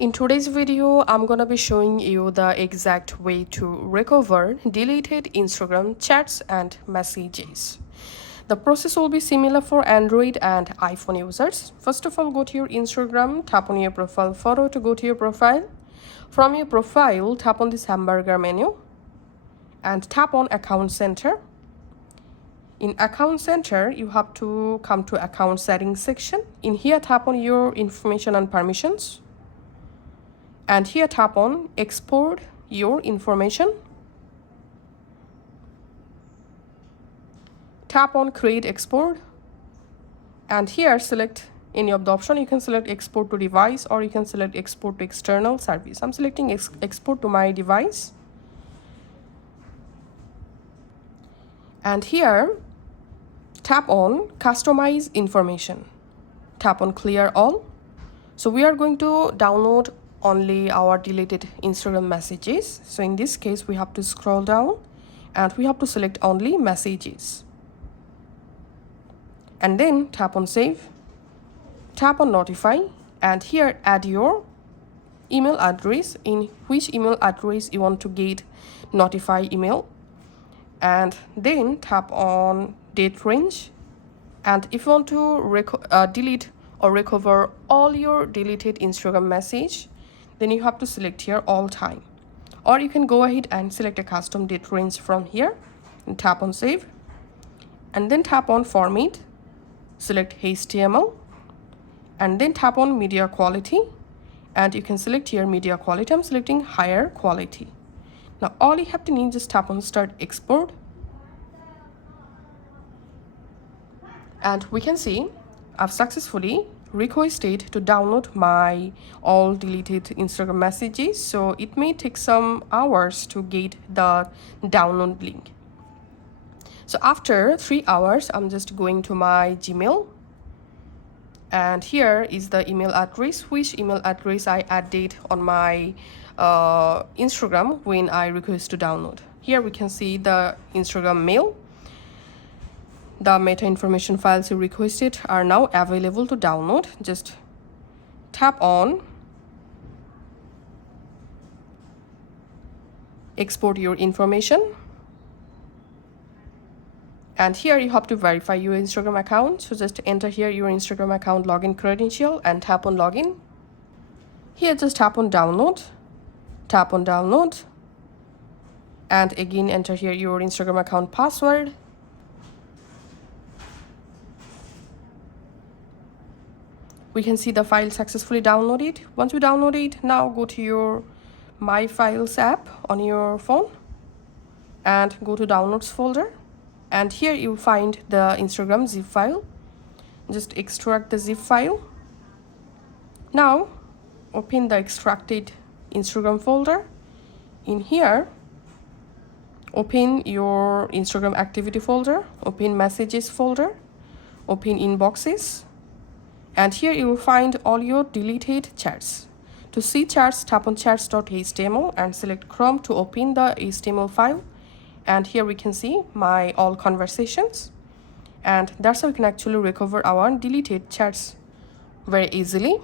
In today's video, I'm gonna be showing you the exact way to recover deleted Instagram chats and messages. The process will be similar for Android and iPhone users. First of all, go to your Instagram, tap on your profile photo to go to your profile. From your profile, tap on this hamburger menu and tap on Account Center. In Account Center, you have to come to Account Settings section. In here, tap on your information and permissions. And here tap on export your information. Tap on create export. And here select any of the option. You can select export to device or you can select export to external service. I'm selecting export to my device. And here tap on customize information. Tap on clear all. So we are going to download only our deleted Instagram messages. So in this case, we have to scroll down and we have to select only messages. And then tap on save, tap on notify, and here add your email address, in which email address you want to get notify email. And then tap on date range. And if you want to delete or recover all your deleted Instagram message, then you have to select here all time, or you can go ahead and select a custom date range from here and tap on save, and then tap on format, select HTML, and then tap on media quality, and you can select here media quality. I'm selecting higher quality. Now all you have to need, just tap on start export, and we can see I've successfully requested to download my all deleted Instagram messages. So it may take some hours to get the download link. So after 3 hours, I'm just going to my Gmail, and here is the email address, which email address I added on my Instagram when I request to download. Here we can see the Instagram mail. The meta information files you requested are now available to download. Just tap on export your information. And here you have to verify your Instagram account. So just enter here your Instagram account login credential and tap on login. Here just tap on download. Tap on download. And again enter here your Instagram account password. We can see the file successfully downloaded. Once you download it, now go to your My Files app on your phone and go to Downloads folder. And here you'll find the Instagram zip file. Just extract the zip file. Now open the extracted Instagram folder. In here, open your Instagram activity folder, open messages folder, open inboxes. And here you will find all your deleted chats. To see chats, tap on chats.html and select Chrome to open the HTML file. And here we can see my all conversations. And that's how we can actually recover our deleted chats very easily.